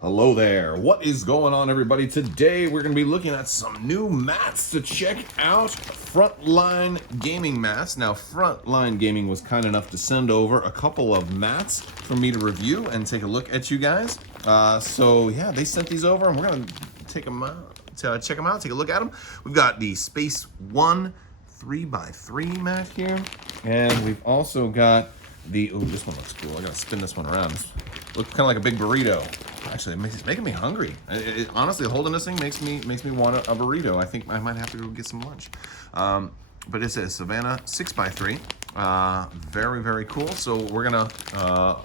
Hello there. What is going on, everybody? Today we're going to be looking at some new mats to check out. Frontline gaming mats. Now, Frontline Gaming was kind enough to send over a couple of mats for me to review and take a look at, you guys. So yeah, they sent these over, and we're going to take them out, check them out, take a look at them. We've got the Space One 3x3 mat here, and we've also got the, ooh, this one looks cool. I gotta spin this one around. Looks kind of like a big burrito. Actually, it's making me hungry. Honestly, holding this thing makes me want a burrito. I think I might have to go get some lunch. But it's a Savannah 6x3. Very, very cool. So we're gonna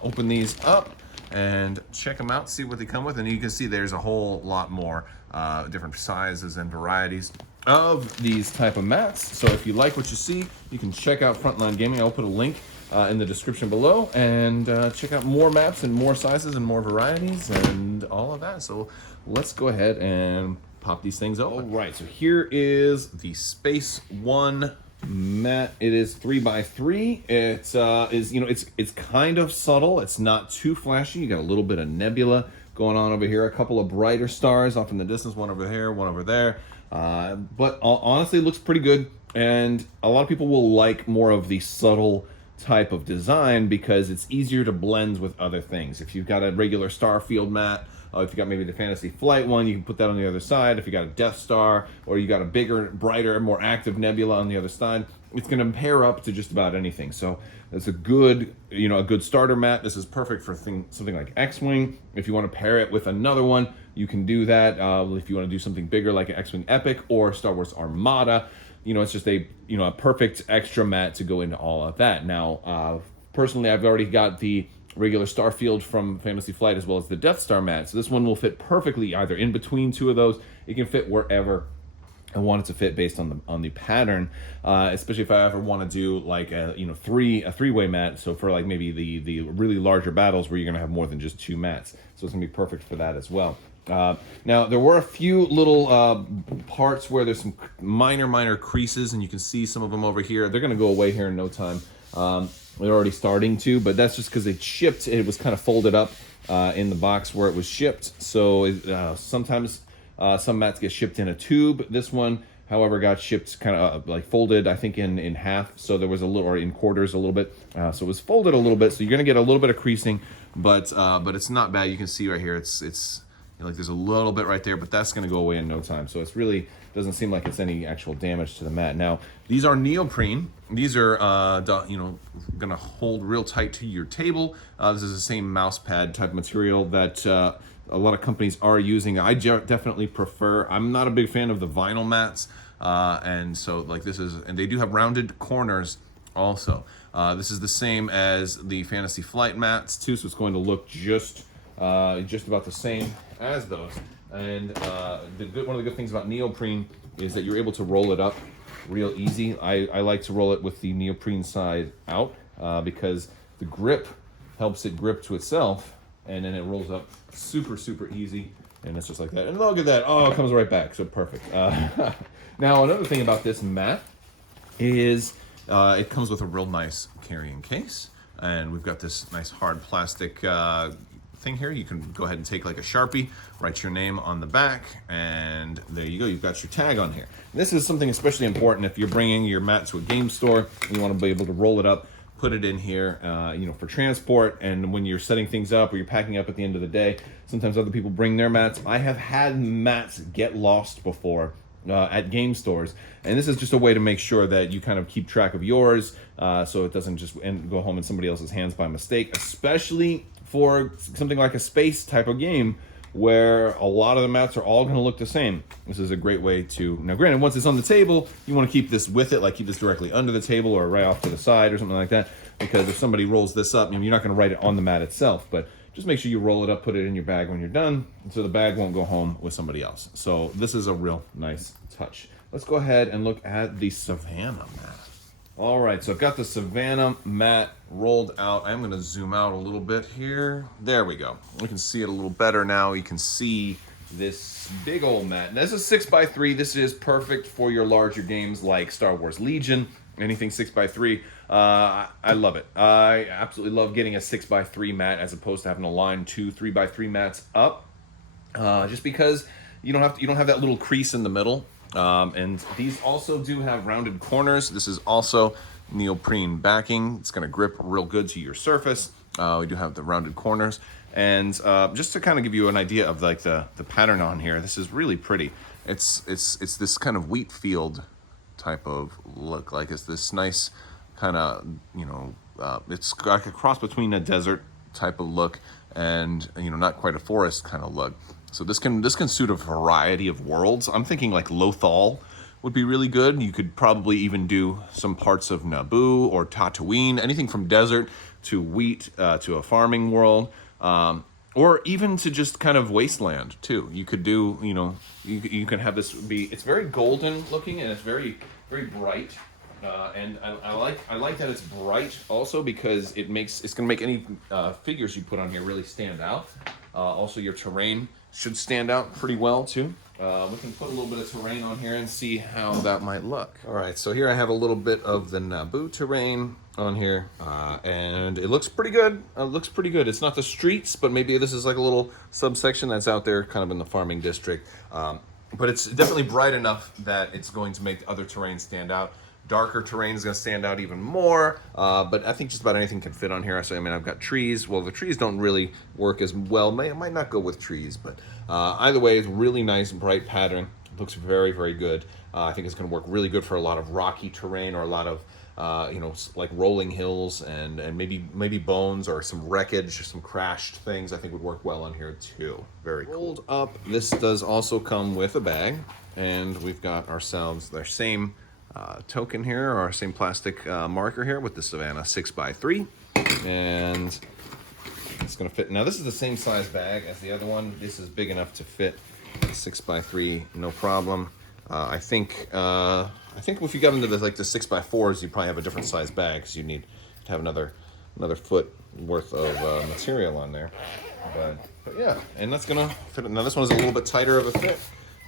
open these up and check them out, see what they come with. And you can see there's a whole lot more different sizes and varieties of these type of mats. So if you like what you see, you can check out Frontline Gaming. I'll put a link in the description below, and check out more maps and more sizes and more varieties and all of that. So let's go ahead and pop these things open. All right, so here is the Space One mat. It is 3x3. It is, you know, it's kind of subtle. It's not too flashy. You got a little bit of nebula going on over here, a couple of brighter stars off in the distance, one over here, one over there. But honestly, it looks pretty good, and a lot of people will like more of the subtle type of design because it's easier to blend with other things. If you've got a regular Starfield mat, if you got maybe the Fantasy Flight one, you can put that on the other side. If you got a Death Star, or you got a bigger, brighter, more active Nebula on the other side, it's going to pair up to just about anything. So it's a good, you know, a good starter mat. This is perfect for something like X-Wing. If you want to pair it with another one, you can do that. If you want to do something bigger like an X-Wing Epic or Star Wars Armada, you know, it's just a perfect extra mat to go into all of that. Now, personally, I've already got the regular Starfield from Fantasy Flight as well as the Death Star mat. So this one will fit perfectly either in between two of those. It can fit wherever I want it to fit based on the pattern. Especially if I ever want to do like a three-way mat. So for like maybe the really larger battles where you're gonna have more than just two mats. So it's gonna be perfect for that as well. Now, there were a few little parts where there's some minor creases, and you can see some of them over here. They're going to go away here in no time. They're already starting to, but that's just because it shipped. It was kind of folded up in the box where it was shipped. So sometimes some mats get shipped in a tube. This one, however, got shipped kind of like folded, I think in half. So there was a little, or in quarters a little bit. So it was folded a little bit. So you're going to get a little bit of creasing, but it's not bad. You can see right here, it's like there's a little bit right there, but that's going to go away in no time. So it's really doesn't seem like it's any actual damage to the mat. Now, these are neoprene. These are going to hold real tight to your table. This is the same mouse pad type material that a lot of companies are using. I definitely prefer. I'm not a big fan of the vinyl mats, and so like this is, and they do have rounded corners also. This is the same as the Fantasy Flight mats too, so it's going to look just about the same as those. And one of the good things about neoprene is that you're able to roll it up real easy. I like to roll it with the neoprene side out because the grip helps it grip to itself, and then it rolls up super easy, and it's just like that. And look at that, oh, it comes right back, so perfect. Now, another thing about this mat is it comes with a real nice carrying case, and we've got this nice hard plastic thing here. You can go ahead and take like a Sharpie, write your name on the back, and there you go. You've got your tag on here. And this is something especially important if you're bringing your mat to a game store and you want to be able to roll it up, put it in here, for transport. And when you're setting things up or you're packing up at the end of the day, sometimes other people bring their mats. I have had mats get lost before at game stores, and this is just a way to make sure that you kind of keep track of yours, so it doesn't just go home in somebody else's hands by mistake, especially for something like a space type of game where a lot of the mats are all going to look the same. This is a great way to, now granted, once it's on the table, you want to keep this with it, like keep this directly under the table or right off to the side or something like that, because if somebody rolls this up, you're not going to write it on the mat itself, but just make sure you roll it up, put it in your bag when you're done, so the bag won't go home with somebody else. So this is a real nice touch. Let's go ahead and look at the Savannah mat. All right, so I've got the Savannah mat rolled out. I'm gonna zoom out a little bit here. There we go. We can see it a little better now. You can see this big old mat. And this is 6x3. This is perfect for your larger games like Star Wars Legion, anything 6x3. I love it. I absolutely love getting a 6x3 mat as opposed to having to line two 3x3 mats up. just because you don't have that little crease in the middle. And these also do have rounded corners. This is also neoprene backing. It's going to grip real good to your surface. We do have the rounded corners. And just to kind of give you an idea of like the pattern on here, this is really pretty. It's this kind of wheat field type of look. Like it's this nice kind of, it's like a cross between a desert type of look and, not quite a forest kind of look. So this can suit a variety of worlds. I'm thinking like Lothal would be really good. You could probably even do some parts of Naboo or Tatooine, anything from desert to wheat to a farming world, or even to just kind of wasteland too. You could do, you can have this be. It's very golden looking and it's very very bright. And I like that it's bright also because it's gonna make any figures you put on here really stand out. Also, your terrain should stand out pretty well too. We can put a little bit of terrain on here and see how that might look. All right, so here I have a little bit of the Naboo terrain on here, and it looks pretty good. It's not the streets, but maybe this is like a little subsection that's out there kind of in the farming district. But it's definitely bright enough that it's going to make the other terrain stand out. Darker terrain is going to stand out even more, but I think just about anything can fit on here. So, I've got trees. Well, the trees don't really work as well. It might not go with trees, but either way, it's really nice, bright pattern. It looks very, very good. I think it's going to work really good for a lot of rocky terrain or a lot of, like rolling hills and maybe bones or some wreckage, some crashed things. I think would work well on here too. Very cool. Rolled up. This does also come with a bag, and we've got ourselves their same token here, or same plastic marker here with the Savannah 6x3, and it's going to fit. Now this is the same size bag as the other one. This is big enough to fit 6x3, no problem. I think if you got into the 6x4s, you probably have a different size bag because you need to have another foot worth of material on there. But yeah, and that's gonna fit. Now this one is a little bit tighter of a fit.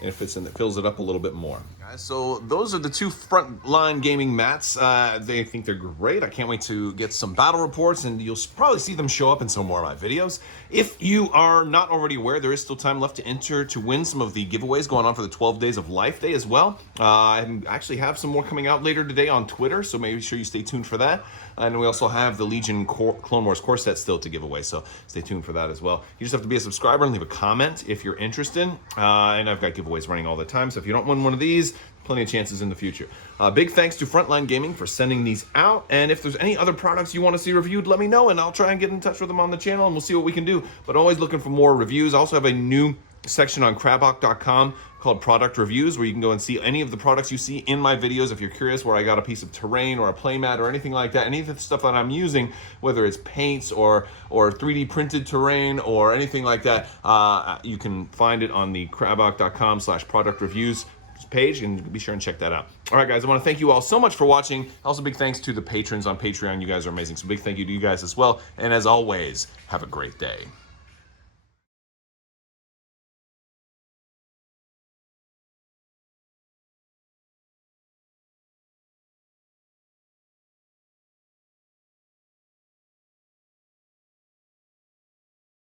It fits in, it fills it up a little bit more. Guys, so those are the two Frontline gaming mats. They think they're great. I can't wait to get some battle reports, and you'll probably see them show up in some more of my videos. If you are not already aware, there is still time left to enter to win some of the giveaways going on for the 12 Days of Life Day as well. I actually have some more coming out later today on Twitter, so make sure you stay tuned for that. And we also have the Legion Clone Wars core set still to give away, so stay tuned for that as well. You just have to be a subscriber and leave a comment if you're interested. And I've got giveaways running all the time, so if you don't win one of these, plenty of chances in the future. Big thanks to Frontline Gaming for sending these out, and if there's any other products you want to see reviewed, let me know and I'll try and get in touch with them on the channel and we'll see what we can do. But always looking for more reviews. I also have a new section on Crabbok.com called product reviews, where you can go and see any of the products you see in my videos if you're curious, where I got a piece of terrain or a playmat or anything like that. Any of the stuff that I'm using, whether it's paints or 3D printed terrain or anything like that, you can find it on the Crabbok.com/product reviews page, and be sure and check that out. All right, guys, I want to thank you all so much for watching. Also, big thanks to the patrons on Patreon. You guys are amazing, so big thank you to you guys as well. And as always, have a great day.